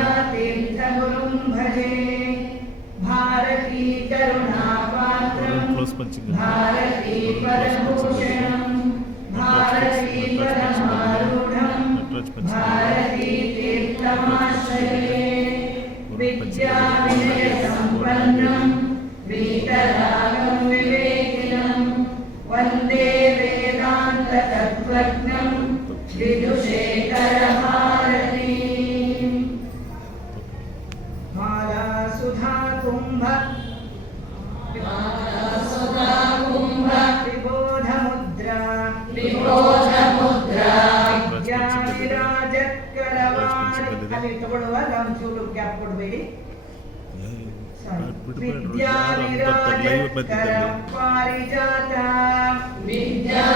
विद्यातीर्थगुरुं भजे भारती करुणापात्रं भारती परमभूषणं भारती परमारूढं भारती तीर्थमाश्रये विद्याविनयसम्पन्नं वीतरागं विवेकिनं वन्दे वेदान्ततत्त्वज्ञं विदुषेखरभारतीं मालासुधा कुम्भ विबोधमुद्रा विज्ञानिराजकरवाणि ಅಲ್ಲಿ ತಗೊಳ್ಳುವಾಗ ಒಂಚೂರು ಗ್ಯಾಪ್ ಕೊಡಬೇಡಿ. ವಿದ್ಯಾನಿರಾಜಕರ ಪಾರಿಜಾತ ವಿದ್ಯಾನಿರಾಜಕರ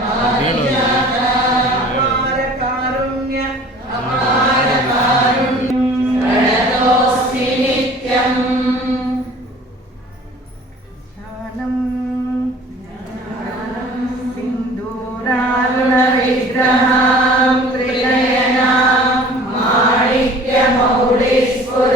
ಪಾರಿಜಾತ ಅಪಾರ ಕಾರುಣ್ಯ ಪ್ರಣತೋಸ್ಮಿ ನಿತ್ಯಂ ಧ್ಯಾನಂ ಸಿಂಧೂರಾರುಣ ವಿಗ್ರಹಂ ತ್ರಿನಯನಾಂ ಮಾಣಿಕ್ಯಮೌಳಿಸ್ಫುರ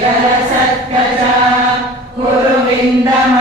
सौगन्धिकरसत्कचा कुरुविन्दम